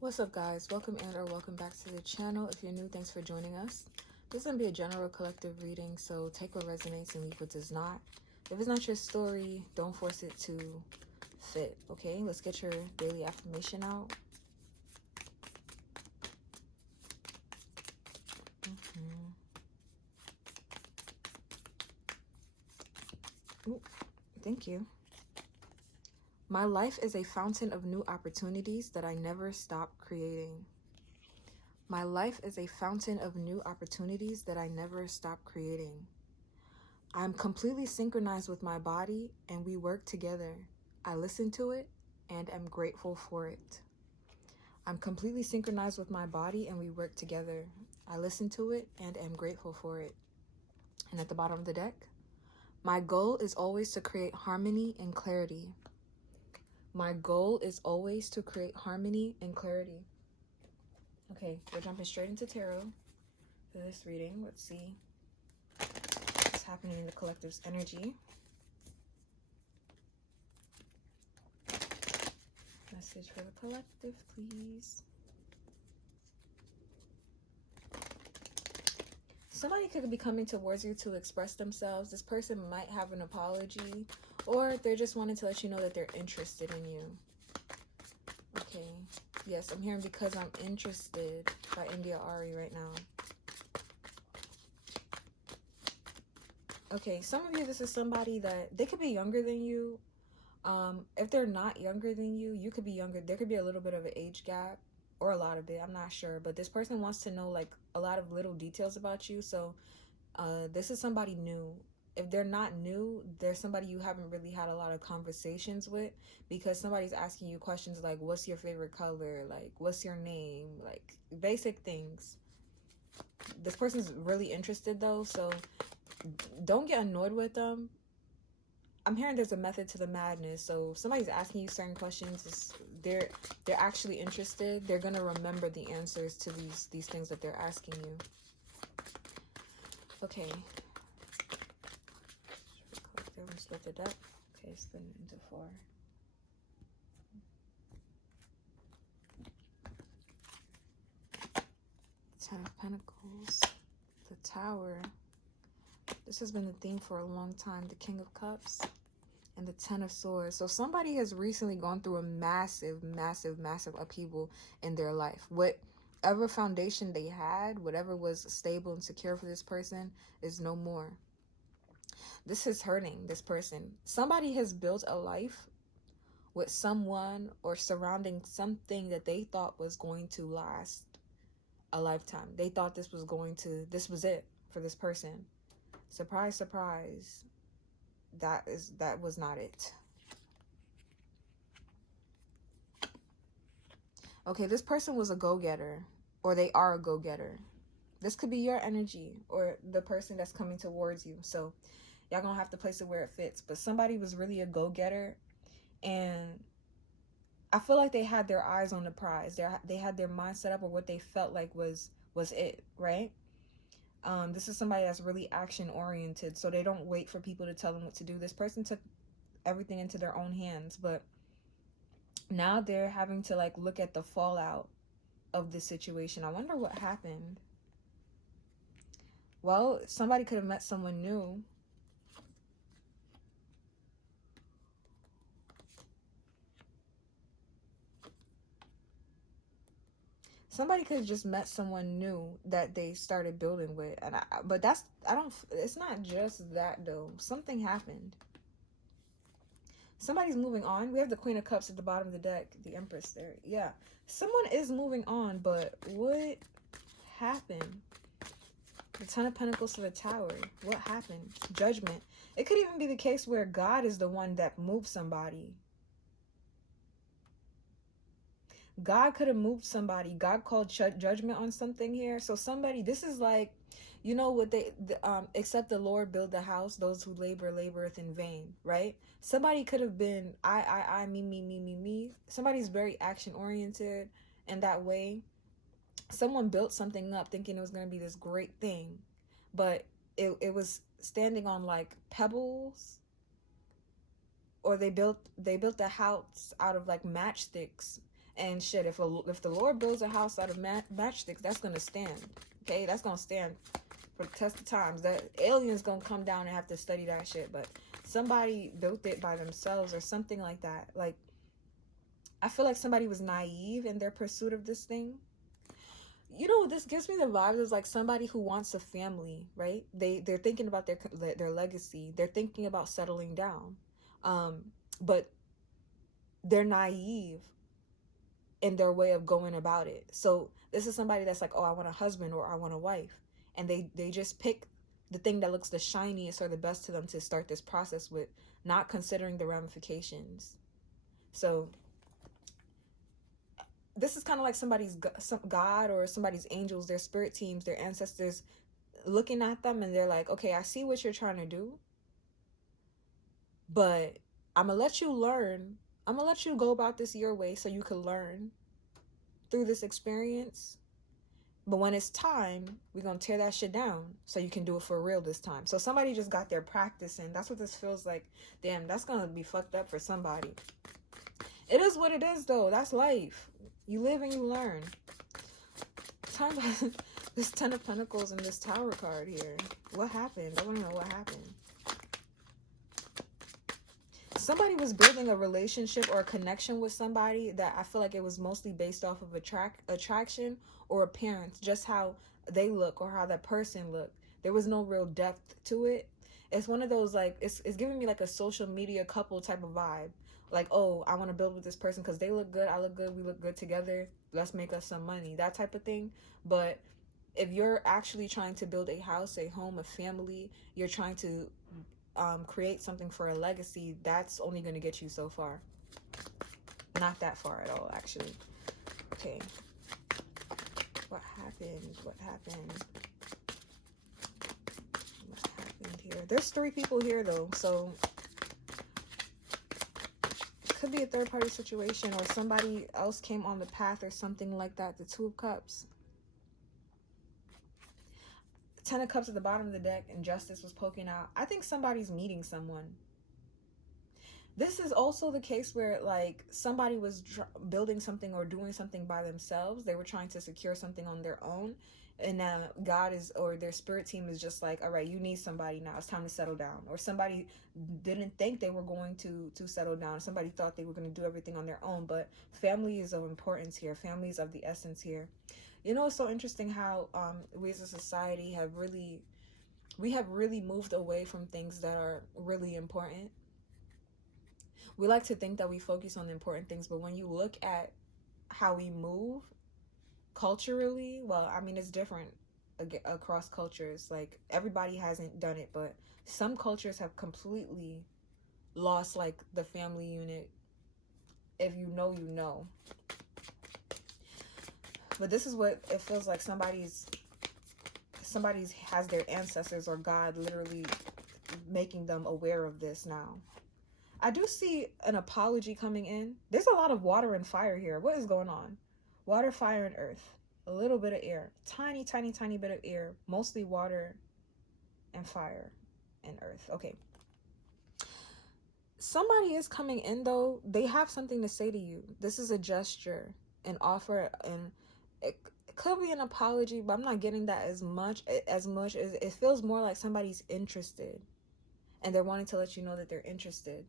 What's up, guys? Welcome or welcome back to the channel. If you're new, thanks for joining us. This is going to be a general collective reading, so take what resonates and leave what does not. If it's not your story, don't force it to fit, okay? Let's get your daily affirmation out. Ooh, thank you. My life is a fountain of new opportunities that I never stop creating. My life is a fountain of new opportunities that I never stop creating. I'm completely synchronized with my body and we work together. I listen to it and am grateful for it. I'm completely synchronized with my body and we work together. I listen to it and am grateful for it. And at the bottom of the deck, my goal is always to create harmony and clarity. My goal is always to create harmony and clarity. Okay, we're jumping straight into tarot for this reading. Let's see what's happening in the collective's energy. Message for the collective, please. Somebody could be coming towards you to express themselves. This person might have an apology, or they're just wanting to let you know that they're interested in you. Okay. Yes, I'm hearing because I'm interested by India Ari right now. Okay, some of you, this is somebody that they could be younger than you. If they're not younger than you, you could be younger. There could be a little bit of an age gap or a lot of it. I'm not sure. But this person wants to know like a lot of little details about you. So this is somebody new. If they're not new, there's somebody you haven't really had a lot of conversations with, because somebody's asking you questions like, what's your favorite color? Like, what's your name? Like, basic things. This person's really interested though, so don't get annoyed with them. I'm hearing there's a method to the madness. So if somebody's asking you certain questions, they're actually interested. They're gonna remember the answers to these things that they're asking you. Okay. We'll split the deck. Okay, split it into 4. Ten of Pentacles, the Tower. This has been the theme for a long time. The King of Cups and the Ten of Swords. So somebody has recently gone through a massive, massive, massive upheaval in their life. Whatever foundation they had, whatever was stable and secure for this person is no more. This is hurting this person. Somebody has built a life with someone or surrounding something that they thought was going to last a lifetime. They thought this was it for this person. Surprise, surprise. That was not it. Okay, this person was a go-getter, or they are a go-getter. This could be your energy or the person that's coming towards you. So y'all gonna have to place it where it fits. But somebody was really a go-getter, and I feel like they had their eyes on the prize. They had their mind set up on what they felt like was it, right? This is somebody that's really action-oriented, so they don't wait for people to tell them what to do. This person took everything into their own hands, but now they're having to like look at the fallout of this situation. I wonder what happened. Well, somebody could have met someone new. Somebody could have just met someone new that they started building with. And it's not just that though. Something happened. Somebody's moving on. We have the Queen of Cups at the bottom of the deck. The Empress there. Yeah. Someone is moving on, but what happened? The Ten of Pentacles to the Tower. What happened? Judgment. It could even be the case where God is the one that moved somebody. God could have moved somebody. God called judgment on something here. So somebody, this is like, you know what except the Lord build the house, those who laboreth in vain, right? Somebody could have been I, me. Somebody's very action oriented in that way. Someone built something up thinking it was going to be this great thing, but it was standing on like pebbles, or they built the house out of like matchsticks. And shit, if the Lord builds a house out of matchsticks, that's gonna stand. Okay, that's gonna stand for the test of times. The aliens gonna come down and have to study that shit. But somebody built it by themselves or something like that. Like, I feel like somebody was naive in their pursuit of this thing. You know, this gives me the vibes of like somebody who wants a family, right? They're thinking about their legacy. They're thinking about settling down, but they're naive in their way of going about it. So this is somebody that's like, oh, I want a husband or I want a wife, and they just pick the thing that looks the shiniest or the best to them to start this process with, not considering the ramifications. So this is kind of like somebody's God or somebody's angels, their spirit teams, their ancestors looking at them, and they're like, okay, I see what you're trying to do, but I'm gonna let you learn. I'm gonna let you go about this your way so you can learn through this experience. But when it's time, we're gonna tear that shit down so you can do it for real this time. So somebody just got their practice in. That's what this feels like. Damn, that's gonna be fucked up for somebody. It is what it is, though. That's life. You live and you learn. Time about this Ten of Pentacles and this Tower card here. What happened? I want to know what happened. Somebody was building a relationship or a connection with somebody that I feel like it was mostly based off of attraction or appearance, just how they look or how that person looked. There was no real depth to it. It's one of those, like, it's giving me like a social media couple type of vibe. Like, oh, I want to build with this person because they look good, I look good, we look good together, let's make us some money, that type of thing. But if you're actually trying to build a house, a home, a family, you're trying to create something for a legacy, that's only going to get you so far. Not that far at all, actually. Okay. What happened? What happened? What happened here? There's 3 people here, though, so could be a third-party situation or somebody else came on the path or something like that. The 2 of Cups. 10 of Cups at the bottom of the deck and Justice was poking out. I think somebody's meeting someone. This is also the case where, like, somebody was building something or doing something by themselves. They were trying to secure something on their own. And God is, or their spirit team is just like, all right, you need somebody now. It's time to settle down. Or somebody didn't think they were going to settle down. Somebody thought they were going to do everything on their own. But family is of importance here. Family is of the essence here. You know, it's so interesting how we as a society have really moved away from things that are really important. We like to think that we focus on the important things, but when you look at how we move culturally, well, I mean, it's different across cultures. Like, everybody hasn't done it, but some cultures have completely lost, like, the family unit. If you know, you know. But this is what it feels like. Somebody's has their ancestors or God literally making them aware of this now. I do see an apology coming in. There's a lot of water and fire here. What is going on? Water, fire, and earth. A little bit of air. Tiny, tiny, tiny bit of air. Mostly water and fire and earth. Okay. Somebody is coming in, though. They have something to say to you. This is a gesture, an offer, and it could be an apology, but I'm not getting that as much as it feels more like somebody's interested and they're wanting to let you know that they're interested.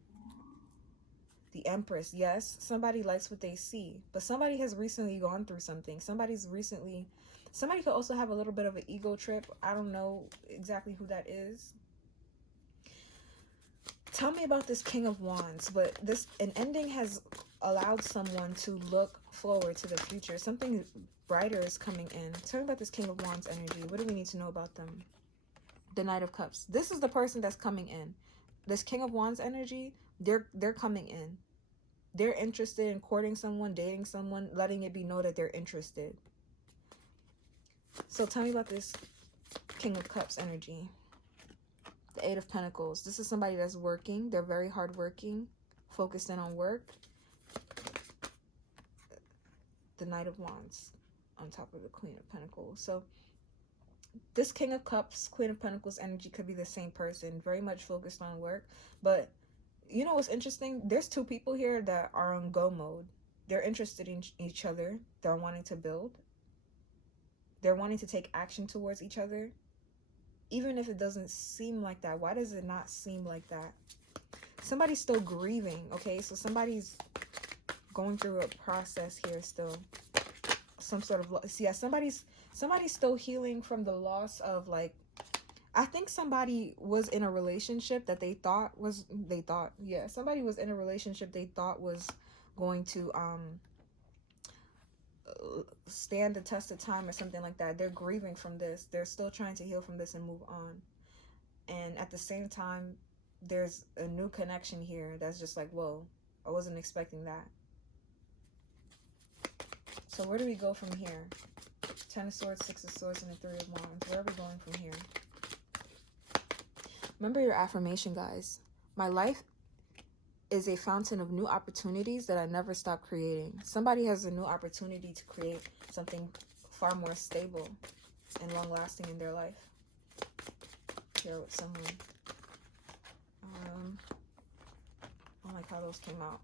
The Empress, yes, somebody likes what they see, but somebody has recently gone through something. Somebody could also have a little bit of an ego trip. I don't know exactly who that is. Tell me about this King of Wands, but an ending has allowed someone to look forward to the future. Something brighter is coming in. Tell me about this King of Wands energy. What do we need to know about them? The Knight of Cups. This is the person that's coming in. This King of Wands energy, they're coming in. They're interested in courting someone, dating someone, letting it be known that they're interested. So tell me about this King of Cups energy. The 8 of Pentacles. This is somebody that's working. They're very hardworking, focused in on work. The Knight of Wands on top of the Queen of Pentacles. So this King of Cups, Queen of Pentacles energy could be the same person, very much focused on work. But you know what's interesting? There's 2 people here that are on go mode. They're interested in each other. They're wanting to build. They're wanting to take action towards each other. Even if it doesn't seem like that, why does it not seem like that? Somebody's still grieving, okay? So somebody's going through a process here still. Some sort of, yeah, somebody's still healing from the loss of, like, I think somebody was in a relationship that somebody was in a relationship they thought was going to stand the test of time or something like that. They're grieving from this. They're still trying to heal from this and move on. And at the same time, there's a new connection here that's just like, whoa, I wasn't expecting that. So where do we go from here? 10 of Swords, 6 of Swords, and the 3 of Wands. Where are we going from here? Remember your affirmation, guys. My life is a fountain of new opportunities that I never stop creating. Somebody has a new opportunity to create something far more stable and long-lasting in their life. Here with someone. I like how those came out.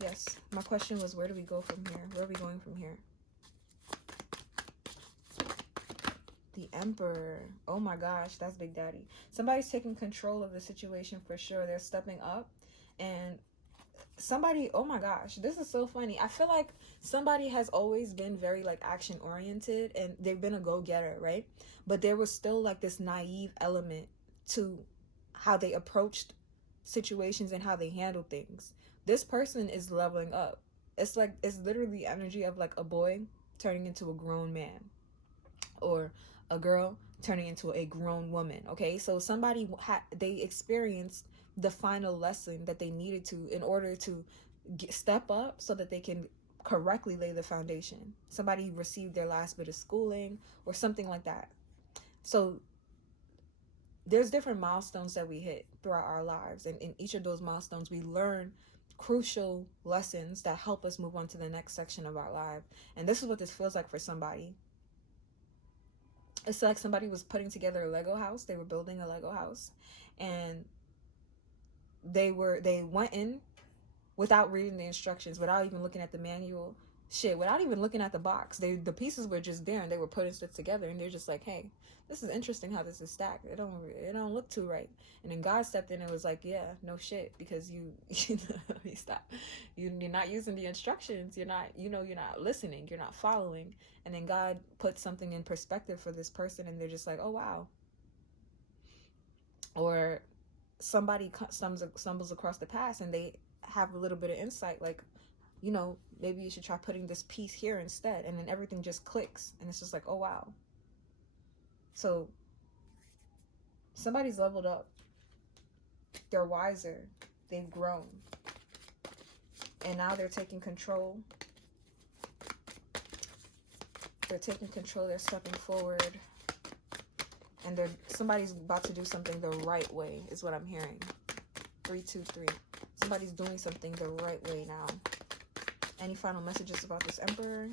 Yes, my question was, where do we go from here? Where are we going from here? The Emperor. Oh my gosh, that's Big Daddy. Somebody's taking control of the situation for sure. They're stepping up. And somebody, oh my gosh, this is so funny. I feel like somebody has always been very, like, action oriented, and they've been a go-getter, right? But there was still, like, this naive element to how they approached situations and how they handled things. This person is leveling up. It's like, it's literally the energy of, like, a boy turning into a grown man, or a girl turning into a grown woman. Okay, so somebody they experienced the final lesson that they needed to in order to step up so that they can correctly lay the foundation. Somebody received their last bit of schooling or something like that. So there's different milestones that we hit throughout our lives, and in each of those milestones we learn crucial lessons that help us move on to the next section of our life. And this is what this feels like for somebody. It's like somebody was putting together a Lego house. They were building a Lego house, and they went in without reading the instructions, without even looking at the manual, without even looking at the box. The pieces were just there, and they were putting stuff together, and they're just like, hey, this is interesting how this is stacked. It don't look too right. And then God stepped in and was like, yeah, no shit, because you stop. You're not using the instructions. You're not listening. You're not following. And then God put something in perspective for this person, and they're just like, oh wow. Or somebody stumbles across the past, and they have a little bit of insight, like, maybe you should try putting this piece here instead, and then everything just clicks, and it's just like, oh wow. So somebody's leveled up. They're wiser. They've grown, and now they're taking control. They're taking control. They're stepping forward, and somebody's about to do something the right way, is what I'm hearing. 3, 2, 3. Somebody's doing something the right way now. Any final messages about this Emperor?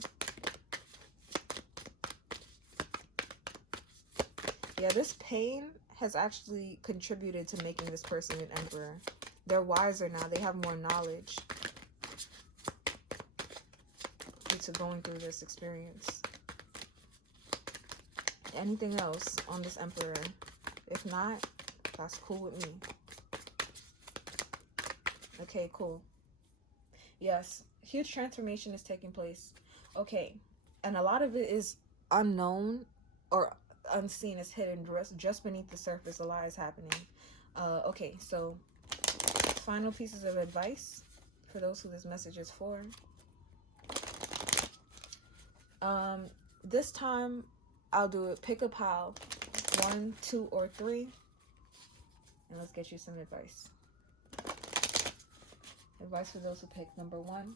Yeah, this pain has actually contributed to making this person an Emperor. They're wiser now. They have more knowledge due to going through this experience. Anything else on this Emperor? If not, that's cool with me. Okay, cool. Yes, huge transformation is taking place. Okay, and a lot of it is unknown or unseen. Is hidden just beneath the surface. A lot is happening. Okay, so final pieces of advice for those who this message is for. This time I'll do it. Pick a pile, 1, 2, or 3, and let's get you some advice. Advice for those who pick number 1.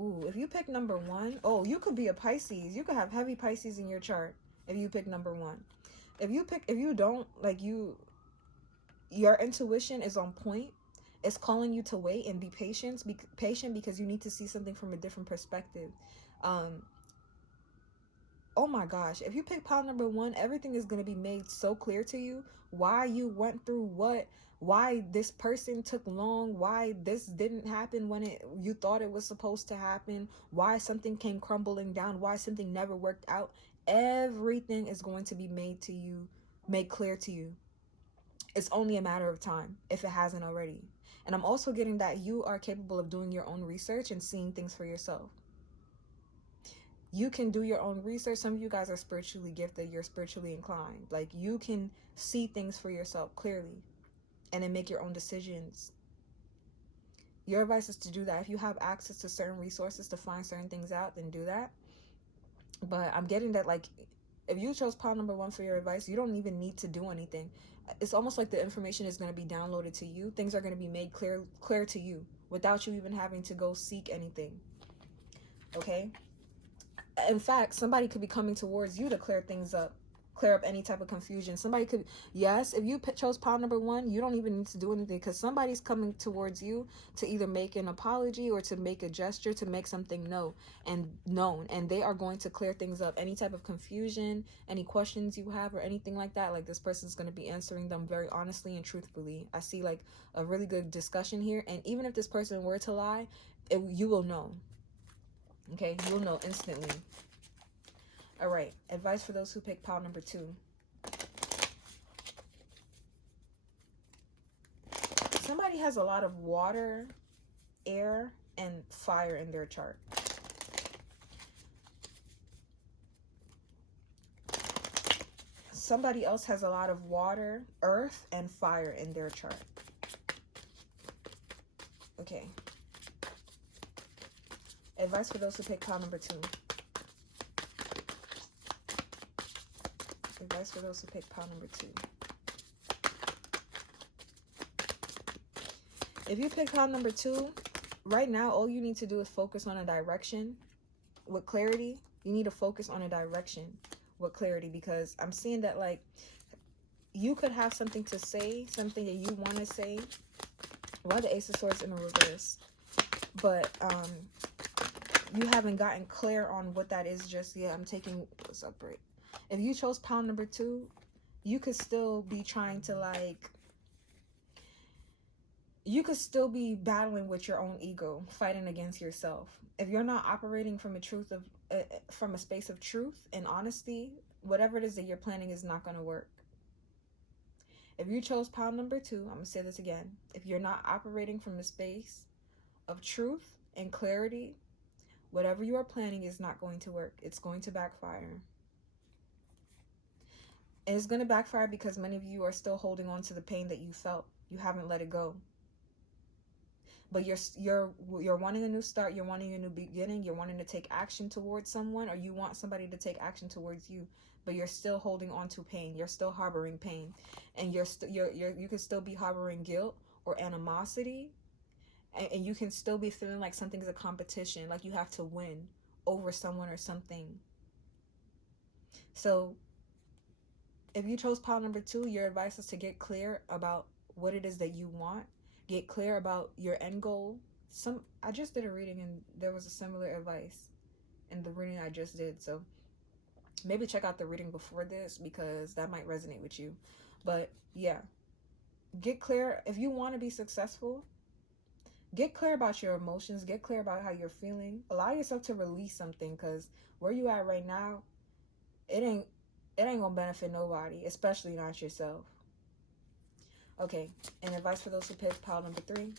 Ooh, if you pick number 1, oh, you could be a Pisces. You could have heavy Pisces in your chart if you pick number 1. If you don't, like, your intuition is on point. It's calling you to wait and be patient. Be patient because you need to see something from a different perspective. oh my gosh, if you pick pile number 1, everything is going to be made so clear to you. Why you went through what, why this person took long, why this didn't happen when you thought it was supposed to happen, why something came crumbling down, why something never worked out. Everything is going to be made clear to you. It's only a matter of time if it hasn't already. And I'm also getting that you are capable of doing your own research and seeing things for yourself. You can do your own research. Some of you guys are spiritually gifted. You're spiritually inclined. Like, you can see things for yourself clearly and then make your own decisions. Your advice is to do that. If you have access to certain resources to find certain things out, then do that. But I'm getting that, like, if you chose pile number 1 for your advice, you don't even need to do anything. It's almost like the information is going to be downloaded to you. Things are going to be made clear to you without you even having to go seek anything. Okay? In fact, somebody could be coming towards you to clear things up, clear up any type of confusion. Somebody could, yes, if you chose pile number 1, you don't even need to do anything, because somebody's coming towards you to either make an apology or to make a gesture, to make something known, and they are going to clear things up. Any type of confusion, any questions you have or anything like that, like, this person's going to be answering them very honestly and truthfully. I see like a really good discussion here, and even if this person were to lie, you will know. Okay, you'll know instantly. All right, advice for those who pick pile number 2. Somebody has a lot of water, air, and fire in their chart. Somebody else has a lot of water, earth, and fire in their chart. Okay. Advice for those who pick pile number 2. Advice for those who pick pile number 2. If you pick pile number 2, right now, all you need to do is focus on a direction with clarity. You need to focus on a direction with clarity, because I'm seeing that, like, you could have something to say, something that you want to say. Well, the Ace of Swords in the reverse. But, you haven't gotten clear on what that is just yet. I'm taking what's up, right? If you chose pile number 2, you could still be trying to, like, you could still be battling with your own ego, fighting against yourself. If you're not operating from from a space of truth and honesty, whatever it is that you're planning is not going to work. If you chose pile number 2, I'm going to say this again. If you're not operating from a space of truth and clarity, whatever you are planning is not going to work. It's going to backfire. And it's going to backfire because many of you are still holding on to the pain that you felt. You haven't let it go. But you're wanting a new start. You're wanting a new beginning. You're wanting to take action towards someone, or you want somebody to take action towards you. But you're still holding on to pain. You're still harboring pain, and you could still be harboring guilt or animosity. And you can still be feeling like something's a competition, like you have to win over someone or something. So if you chose pile number 2, your advice is to get clear about what it is that you want. Get clear about your end goal. I just did a reading and there was a similar advice in the reading I just did. So maybe check out the reading before this, because that might resonate with you. But yeah, get clear. If you want to be successful, get clear about your emotions. Get clear about how you're feeling. Allow yourself to release something, because where you at right now, it ain't gonna benefit nobody, especially not yourself. Okay, and advice for those who picked pile number 3.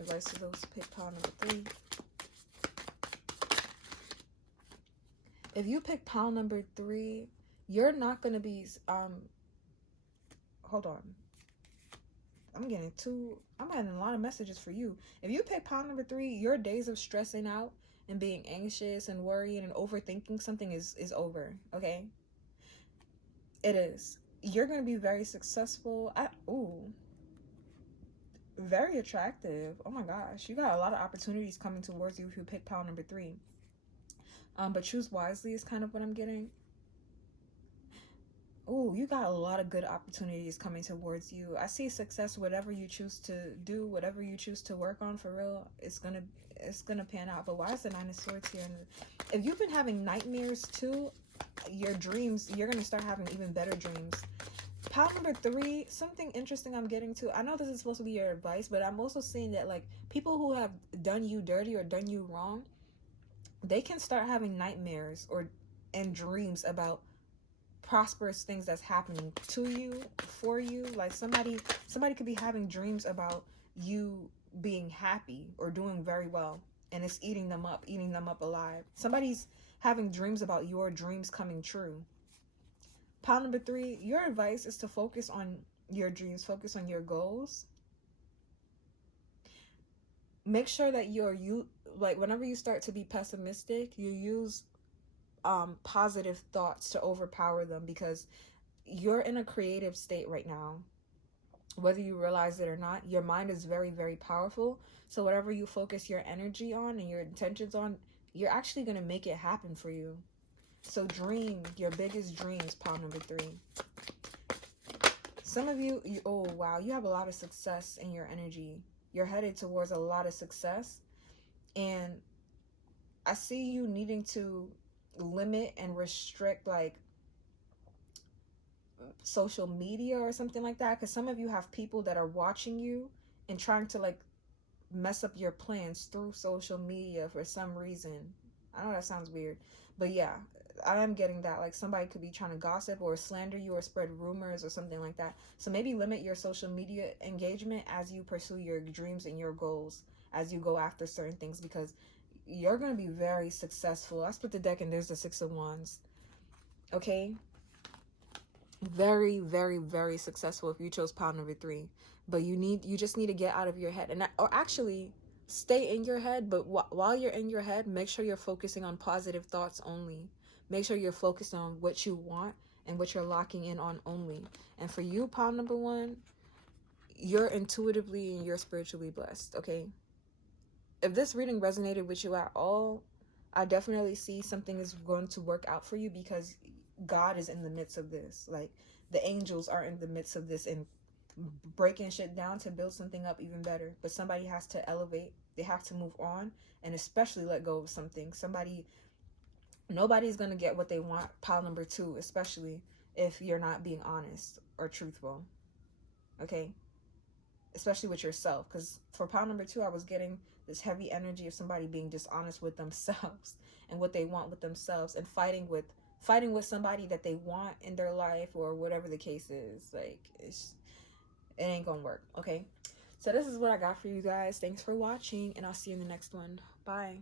Advice for those who picked pile number 3. If you pick pile number 3, you're not gonna be hold on. I'm getting a lot of messages for you. If you pick pile number 3, your days of stressing out and being anxious and worrying and overthinking something is over, okay? It is. You're going to be very successful. Very attractive. Oh my gosh. You got a lot of opportunities coming towards you if you pick pile number 3. But choose wisely is kind of what I'm getting. Oh, you got a lot of good opportunities coming towards you. I see success, whatever you choose to do, whatever you choose to work on, for real, it's gonna pan out. But why is the Nine of Swords here? And if you've been having nightmares too, your dreams, you're gonna start having even better dreams. Pile number 3, something interesting I'm getting to. I know this is supposed to be your advice, but I'm also seeing that, like, people who have done you dirty or done you wrong, they can start having nightmares or and dreams about prosperous things that's happening to you, for you. Like, somebody could be having dreams about you being happy or doing very well, and it's eating them up alive. Somebody's having dreams about your dreams coming true. Pile number 3, your advice is to focus on your dreams, focus on your goals. Make sure that you like, whenever you start to be pessimistic, you use positive thoughts to overpower them, because you're in a creative state right now. Whether you realize it or not, your mind is very, very powerful. So whatever you focus your energy on and your intentions on, you're actually going to make it happen for you. So dream your biggest dreams, pile number 3. Some of you, oh wow, you have a lot of success in your energy. You're headed towards a lot of success. And I see you needing to limit and restrict, like, social media or something like that, because some of you have people that are watching you and trying to, like, mess up your plans through social media for some reason. I know that sounds weird, but yeah, I am getting that. Like, somebody could be trying to gossip or slander you or spread rumors or something like that. So maybe limit your social media engagement as you pursue your dreams and your goals, as you go after certain things, because you're going to be very successful. I split the deck and there's the Six of Wands. Okay? Very, very, very successful if you chose pile number 3. But you just need to get out of your head, and or actually stay in your head. But while you're in your head, make sure you're focusing on positive thoughts only. Make sure you're focused on what you want and what you're locking in on only. And for you, pile number 1, you're intuitively and you're spiritually blessed. Okay, if this reading resonated with you at all, I definitely see something is going to work out for you, because God is in the midst of this. Like, the angels are in the midst of this and breaking shit down to build something up even better. But somebody has to elevate. They have to move on, and especially let go of something. Nobody's going to get what they want, pile number 2, especially if you're not being honest or truthful. Okay? Especially with yourself, because for pile number 2, I was getting this heavy energy of somebody being dishonest with themselves and what they want with themselves, and fighting with somebody that they want in their life, or whatever the case is. Like, it ain't gonna work. Okay, so this is what I got for you guys. Thanks for watching, and I'll see you in the next one. Bye.